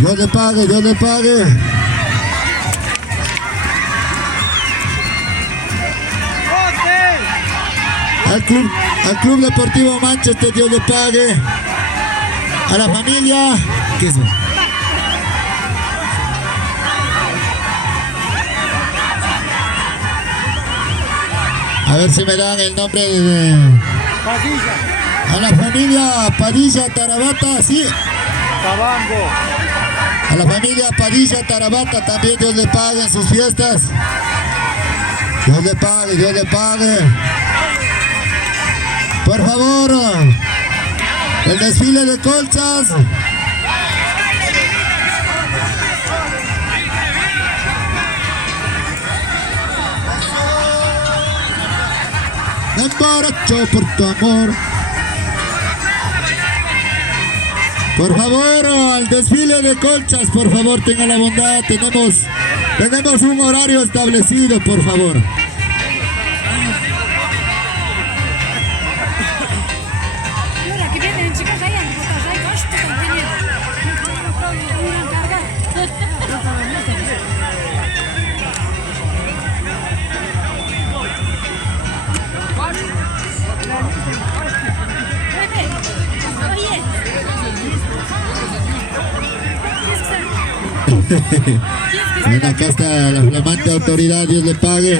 Dios le pague, Dios le pague. Al Club Deportivo Manchester, Dios le pague. A la familia. ¿Qué es eso? A ver si me dan el nombre de... Padilla. A la familia Padilla Tarabata, sí. Tabango. A la familia Padilla Tarabata también Dios le pague en sus fiestas. Dios le pague, Dios le pague. Por favor, el desfile de colchas. Me emborracho por tu amor. Por favor, al desfile de colchas, por favor, tenga la bondad. Tenemos un horario establecido, por favor. Bueno, acá está la flamante autoridad, Dios le pague.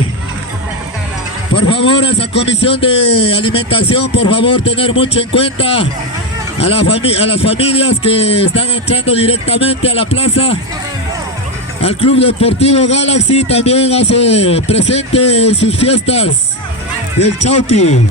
Por favor, a esa comisión de alimentación, por favor, tener mucho en cuenta a las familias que están entrando directamente a la plaza. Al Club Deportivo Galaxy también hace presente en sus fiestas del Chauti.